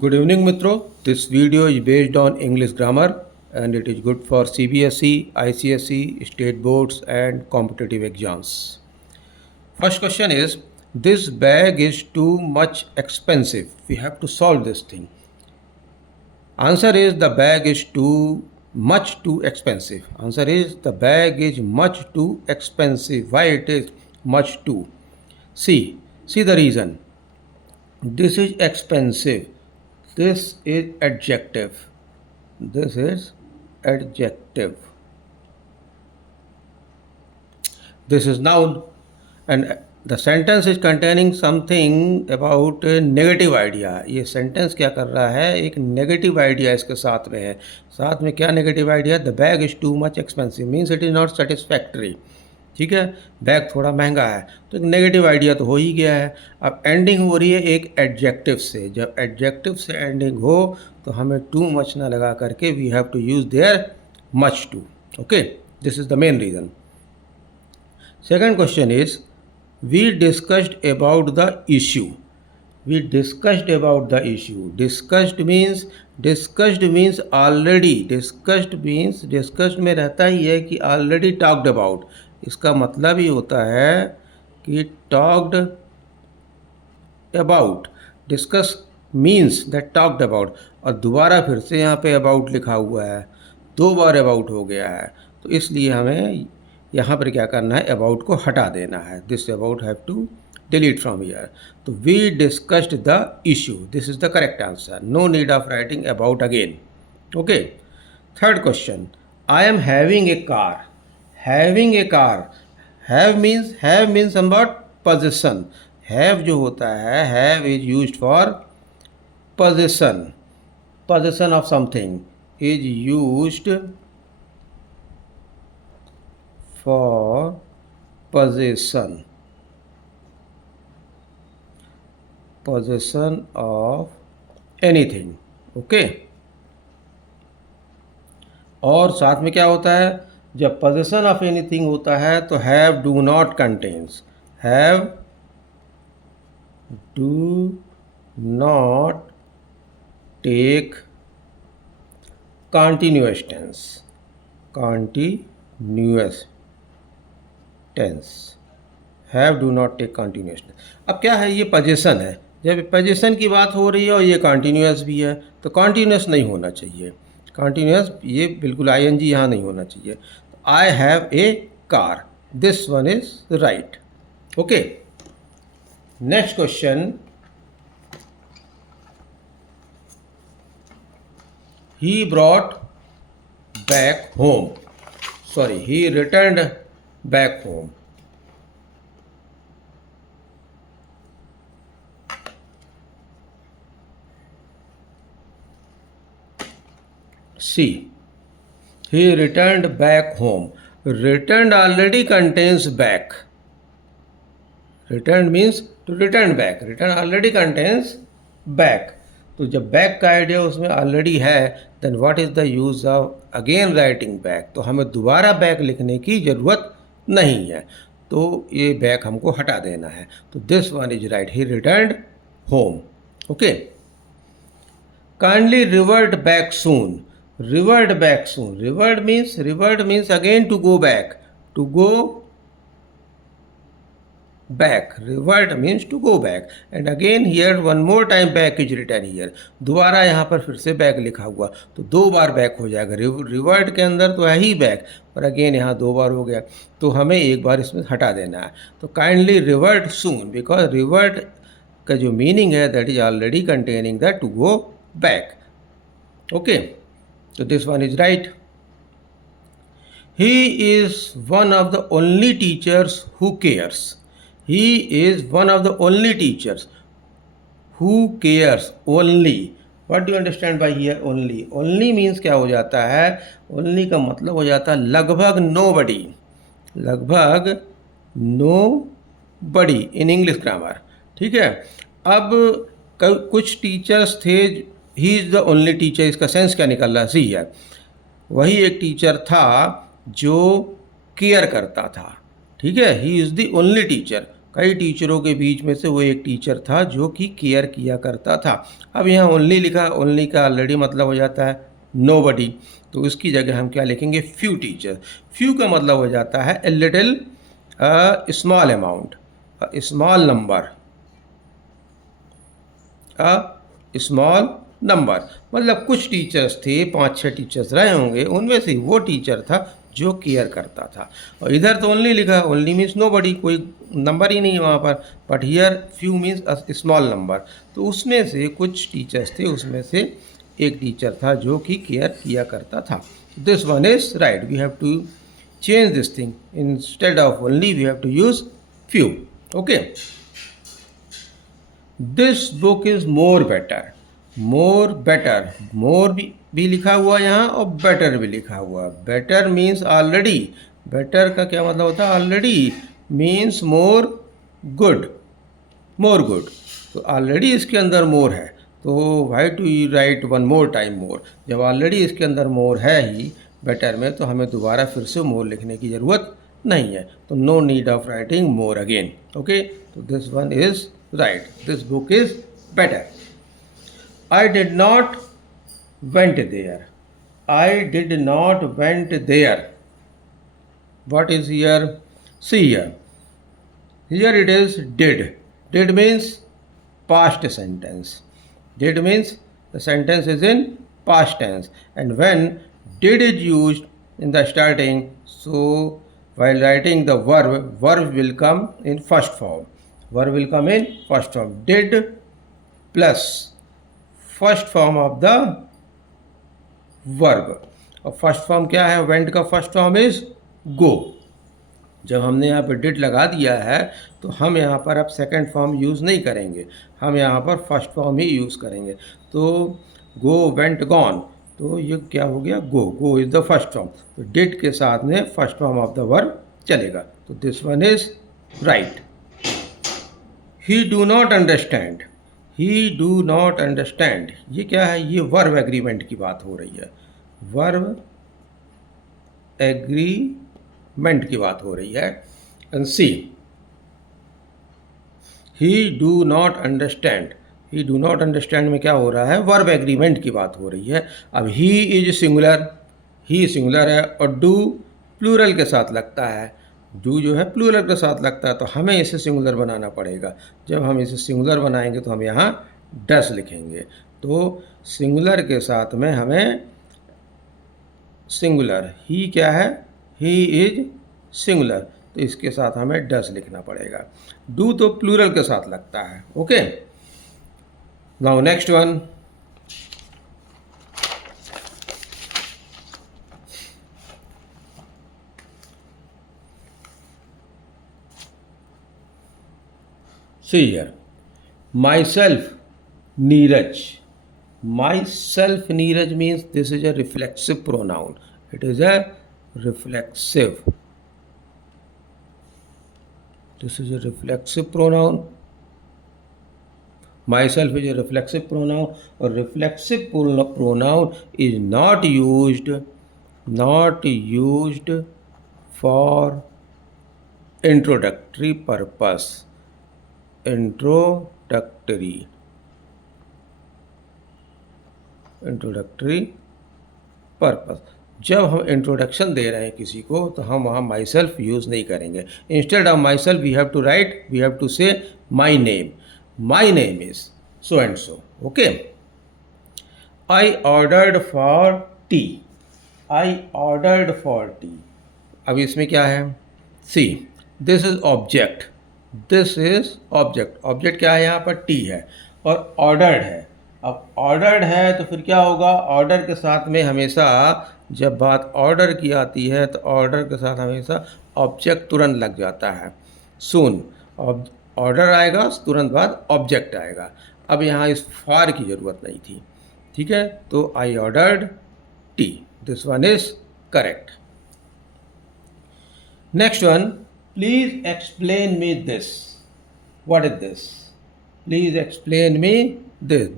Good evening, Mitro. This video is based on English grammar and it is good for CBSE, ICSE, state boards, and competitive exams. First question is, this bag is too much expensive. We have to solve this thing. Answer is the bag is too expensive. Answer is the bag is much too expensive. Why it is much too? See the reason. This is expensive. This is adjective. This is adjective. This is noun. And the sentence is containing something about a negative idea. ये sentence क्या कर रहा है, एक negative idea इसके साथ में है. साथ में क्या negative idea? The bag is too much expensive means it is not satisfactory. ठीक है, बैग थोड़ा महंगा है, तो एक नेगेटिव आइडिया तो हो ही गया है. अब एंडिंग हो रही है एक एडजेक्टिव से. जब एडजेक्टिव से एंडिंग हो तो हमें टू मच ना लगा करके we have to use there much too. Okay, this is the main reason. Second question is we discussed about the issue. We discussed about the issue. Discussed means already. Discussed में रहता ही है कि already talked about. इसका मतलब ही होता है कि talked about. Discuss means that talked about. और दोबारा फिर से यहाँ पे अबाउट लिखा हुआ है, दो बार अबाउट हो गया है, तो इसलिए हमें यहाँ पर क्या करना है, अबाउट को हटा देना है. This about have to delete from here. तो we discussed the issue. This is the correct answer. No need of writing about again. Okay. Third question, I am having a car. Having a car. Have means about position. Have जो होता है, have is used for position of something is used for possession of anything. Okay. और साथ में क्या होता है, जब possession of anything होता है तो have do not contains. have do not take continuous tense. Have do not take continuous. अब क्या है, ये पोजीशन है. जब पोजीशन की बात हो रही है और ये कंटिन्यूस भी है तो कंटिन्यूस नहीं होना चाहिए. कंटिन्यूस ये बिल्कुल आईएनजी यहाँ नहीं होना चाहिए. I have a car. This one is right. Okay. Next question, he brought back home. Sorry, he returned back home. C. He returned back home. Returned already contains back. Returned means to return back. Return already contains back. तो जब back का idea उसमें already है, then what is the use of again writing back. तो हमें दोबारा back लिखने की ज़रूरत नहीं है, तो ये बैक हमको हटा देना है. तो this one is right. He returned home. Okay. Kindly revert back soon. Revert back soon. Revert means again to go back. To go back. Revert means to go back. And again here one more time back is written here. दोबारा यहाँ पर फिर से back लिखा हुआ, तो दो बार back हो जाएगा. revert के अंदर तो है ही back, पर again यहाँ दो बार हो गया, तो हमें एक बार इसमें हटा देना है. तो kindly revert soon, because revert का जो meaning है that is already containing that to go back. Okay, so this one is right. He is one of the only teachers who cares. He is one of the only teachers who cares. Only. What do you understand by here only? Only means क्या हो जाता है, only का मतलब हो जाता है लगभग nobody. लगभग nobody in English grammar. ठीक है. अब कुछ टीचर्स थे, he is the only teacher. इसका सेंस क्या निकल रहा है, सी है, वही एक टीचर था जो केयर करता था. ठीक है, he is the only teacher. कई टीचरों के बीच में से वो एक टीचर था जो कि केयर किया करता था। अब यहाँ ओनली लिखा, ओनली का ऑलरेडी मतलब हो जाता है नोबडी, तो उसकी जगह हम क्या लिखेंगे, फ्यू टीचर। फ्यू का मतलब हो जाता है a little, small amount, small number, small number. मतलब कुछ टीचर्स थे, 5-6 टीचर्स रहे होंगे, उनमें से वो टीचर था जो केयर करता था। और इधर तो ओनली लिखा, ओनली मीन्स नोबडी, कोई नंबर ही नहीं है वहाँ पर, but here few means small number. तो उसमें से कुछ टीचर्स थे, उसमें से एक टीचर था जो कि केयर किया करता था। This one is right, we have to change this thing, instead of only we have to use few. Okay, this book is more better, more better, more भी लिखा हुआ यहाँ और better भी लिखा हुआ। better means already, better का क्या मतलब होता है, already means more good, more good। तो already इसके अंदर more है, तो why to write one more time more, जब already इसके अंदर more है ही बेटर में, तो हमें दोबारा फिर से मोर लिखने की ज़रूरत नहीं है। तो no need of writing more again. Okay, तो this one is right, this book is better. I did not went there, I did not went there, what is here, see here it is did means past sentence, did means the sentence is in past tense, and when did is used in the starting, so while writing the verb will come in first form, verb will come in first form, did plus first form of the verb। और first form क्या है, went का first form is go. जब हमने यहाँ पर did लगा दिया है तो हम यहाँ पर अब सेकंड फॉर्म यूज़ नहीं करेंगे, हम यहाँ पर फर्स्ट फॉर्म ही यूज़ करेंगे। तो गो, वेंट, गॉन, तो ये क्या हो गया, गो, गो इज़ द फर्स्ट फॉर्म। तो डिड के साथ में first form of the verb चलेगा, तो this one is right. He do not understand, he do not understand, ये क्या है, ये वर्ब एग्रीमेंट की बात हो रही है, वर्ब एग्रीमेंट की बात हो रही है। And see, he do not understand, he do not understand में क्या हो रहा है, वर्ब एग्रीमेंट की बात हो रही है। अब he is singular, he singular है, और डू प्लूरल के साथ लगता है, डू जो है प्लूरल के साथ लगता है, तो हमें इसे सिंगुलर बनाना पड़ेगा। जब हम इसे सिंगुलर बनाएंगे तो हम यहाँ डस लिखेंगे, तो सिंगुलर के साथ में हमें सिंगुलर, ही क्या है, ही इज सिंगुलर, तो इसके साथ हमें डस लिखना पड़ेगा। डू तो प्लूरल के साथ लगता है। Okay, now next one, see here, myself Neeraj, myself Neeraj means this is a reflexive pronoun, it is a reflexive, this is a reflexive pronoun, myself is a reflexive pronoun, or reflexive pronoun is not used for introductory purpose, introductory purpose. जब हम introduction दे रहे हैं किसी को तो हम वहाँ my self use नहीं करेंगे। Instead of my self we have to write, we have to say my name, my name is so and so. Okay, I ordered for tea, I ordered for tea. अब इसमें क्या है, see this is object, this is object, object क्या है यहाँ पर, T है, और ऑर्डर्ड है। अब ऑर्डर्ड है तो फिर क्या होगा, ऑर्डर के साथ में हमेशा जब बात ऑर्डर की आती है तो ऑर्डर के साथ हमेशा ऑब्जेक्ट तुरंत लग जाता है। सून ऑर्डर आएगा, तुरंत बाद ऑब्जेक्ट आएगा। अब यहाँ इस फॉर की ज़रूरत नहीं थी, ठीक है, तो I ordered T, this one is correct. Next one, please explain me this, what is this, please explain me this,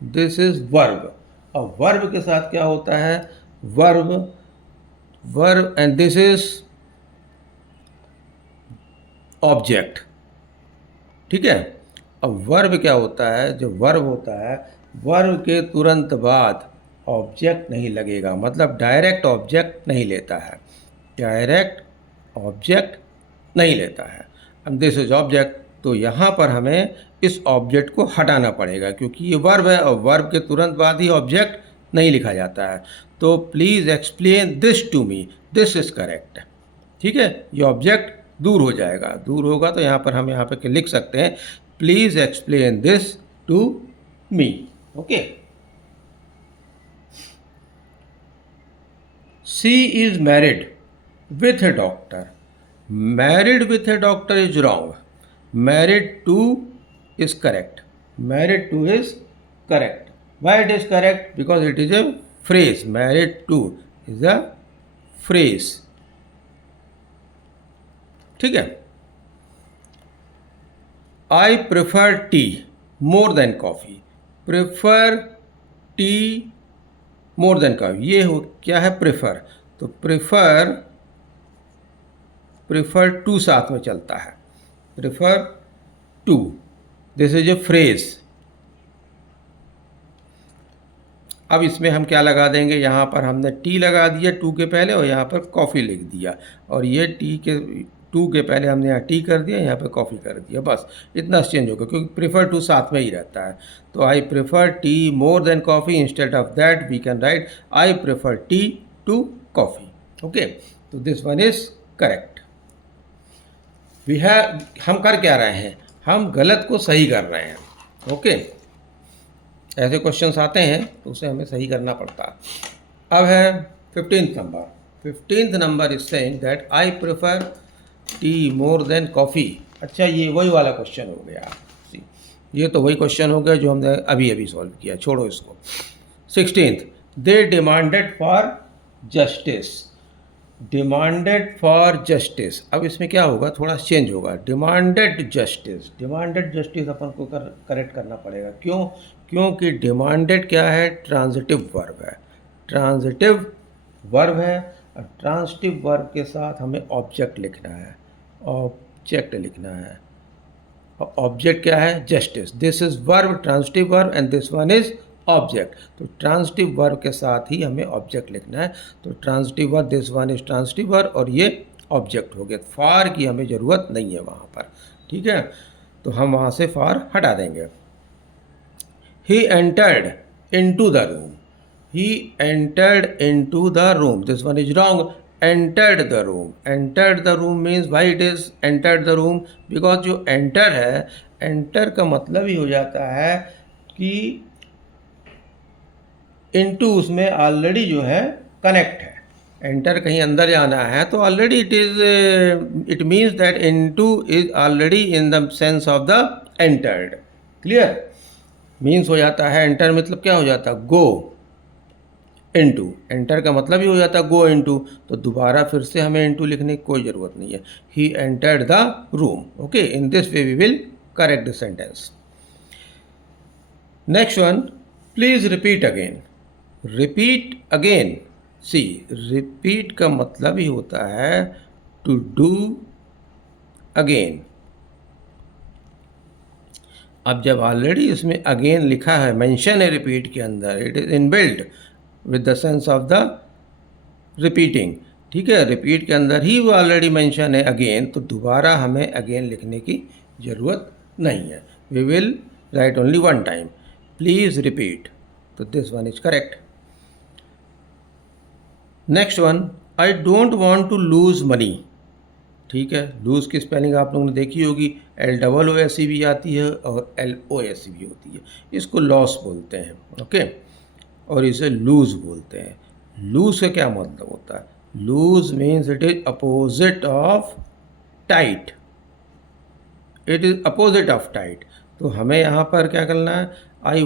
this is verb. अब वर्ब के साथ क्या होता है, verb and this is object, ठीक है। अब वर्ब क्या होता है, जो वर्ब होता है, वर्ब के तुरंत बाद ऑब्जेक्ट नहीं लगेगा, मतलब डायरेक्ट ऑब्जेक्ट नहीं लेता है, डायरेक्ट ऑब्जेक्ट नहीं लेता है। अब दिस इज ऑब्जेक्ट, तो यहाँ पर हमें इस ऑब्जेक्ट को हटाना पड़ेगा क्योंकि ये वर्ब है और वर्ब के तुरंत बाद ही ऑब्जेक्ट नहीं लिखा जाता है। तो please explain this to me, this is correct, ठीक है। ये ऑब्जेक्ट दूर हो जाएगा, दूर होगा तो यहाँ पर हम यहाँ पे लिख सकते हैं please explain this to me, okay. She is married with a doctor. Married with a doctor is wrong. Married to is correct. Married to is correct. Why it is correct? Because it is a phrase. Married to is a phrase. ठीक है। I prefer tea more than coffee. Prefer tea more than coffee. ये हो क्या है, prefer। तो prefer to साथ में चलता है, prefer to, this is a phrase. अब इसमें हम क्या लगा देंगे, यहाँ पर हमने टी लगा दिया टू के पहले और यहाँ पर कॉफ़ी लिख दिया, और ये टी के टू के पहले हमने यहाँ टी कर दिया, यहाँ पर कॉफ़ी कर दिया, बस इतना चेंज होगा क्योंकि प्रेफर टू साथ में ही रहता है। तो I prefer tea more than coffee, instead of that we can write I prefer tea to coffee, okay. तो दिस वन इज़ करेक्ट। हम कर क्या रहे हैं, हम गलत को सही कर रहे हैं, ओके। ऐसे क्वेश्चंस आते हैं तो उसे हमें सही करना पड़ता है। अब है 15th number. 15th number is saying that I prefer tea more than coffee. अच्छा, ये वही वाला क्वेश्चन हो गया, ये तो वही क्वेश्चन हो गया जो हमने अभी अभी सॉल्व किया, छोड़ो इसको। 16th, they demanded for justice. Demanded for justice, अब इसमें क्या होगा, थोड़ा चेंज होगा। डिमांडेड जस्टिस, डिमांडेड जस्टिस अपन को करेक्ट करना पड़ेगा। क्यों? क्योंकि डिमांडेड क्या है, ट्रांजिटिव वर्ब है, ट्रांजिटिव वर्ब है, और ट्रांजिटिव वर्ब के साथ हमें ऑब्जेक्ट लिखना है, ऑब्जेक्ट लिखना है। ऑब्जेक्ट क्या है, justice. This is verb, transitive verb, and this one is object. तो ट्रांजिटिव वर्ब के साथ ही हमें ऑब्जेक्ट लिखना है। तो transitive verb, this one is transitive verb, और ये ऑब्जेक्ट हो गया। फॉर की हमें ज़रूरत नहीं है वहाँ पर, ठीक है। तो हम वहाँ से फॉर हटा देंगे। He entered into the room, he entered into the room, this one is wrong. Entered the room, entered the room means why it is entered the room, because जो एंटर है, एंटर का मतलब ही हो जाता है कि इनटू उसमें already जो है कनेक्ट है। एंटर कहीं अंदर जाना है तो already it means that into is already in the sense of the entered. Clear? Means हो जाता है, एंटर मतलब क्या हो जाता है, गो इनटू। एंटर का मतलब ही हो जाता है गो इनटू, तो दोबारा फिर से हमें इनटू लिखने की कोई ज़रूरत नहीं है। He entered the room, okay. In this way we will correct the sentence. Next one, please repeat again. Repeat again, see repeat का मतलब ही होता है टू डू अगेन। अब जब ऑलरेडी इसमें अगेन लिखा है, मेंशन है रिपीट के अंदर, it is inbuilt with the sense of the repeating, ठीक है। रिपीट के अंदर ही वो ऑलरेडी मेंशन है अगेन, तो दोबारा हमें अगेन लिखने की ज़रूरत नहीं है। We will write only one time, please repeat. तो this one is correct. Next one, I don't want to lose money, ठीक है। लूज़ की स्पेलिंग आप लोगों ने देखी होगी, LOOSE भी आती है और LOSE भी होती है। इसको लॉस बोलते हैं, ओके, और इसे लूज़ बोलते हैं। लूज़ का क्या मतलब होता है, loose means it is opposite of tight, it is opposite of tight. तो हमें यहाँ पर क्या करना है, I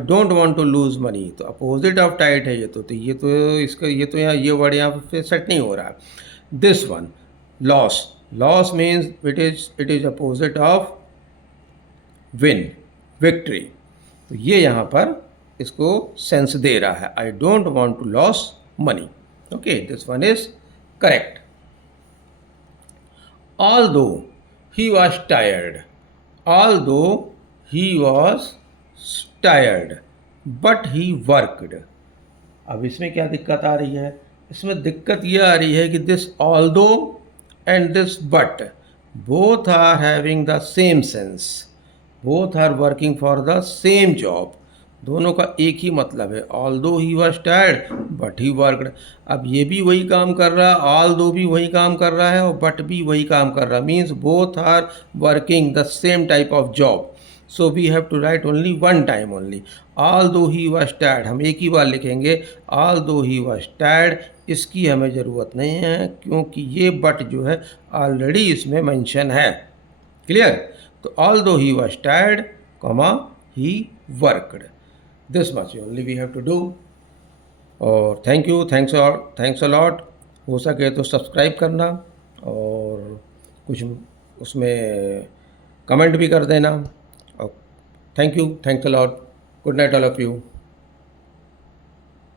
don't want to lose money, तो अपोजिट ऑफ टाइट है ये तो इसका यहाँ ये वर्ड यहाँ पे सेट नहीं हो रहा है। This one loss, loss means it is opposite of win, victory. तो ये यहाँ पर इसको सेंस दे रहा है, I don't want to loss money, okay. This one is correct. Although he was tired. Although he was tired, but he worked. अब इसमें क्या दिक्कत आ रही है? इसमें दिक्कत ये आ रही है कि this although and this but both are having the same sense, both are working for the same job, दोनों का एक ही मतलब है। Although he was tired but he worked. अब ये भी वही काम कर रहा है, ऑल्दो भी वही काम कर रहा है और बट भी वही काम कर रहा है, means both are working the same type of job. So we have to write only one time only. Although he was tired, हम एक ही बार लिखेंगे ऑल्दो ही वॉज टायर्ड, इसकी हमें ज़रूरत नहीं है क्योंकि ये बट जो है ऑलरेडी इसमें मेंशन है। क्लियर? तो although he was tired comma he worked, this much only we have to do. और thank you, thanks a lot. हो सके तो सब्सक्राइब करना और कुछ उसमें कमेंट भी कर देना। और thank you, thanks a lot. Good night all of you.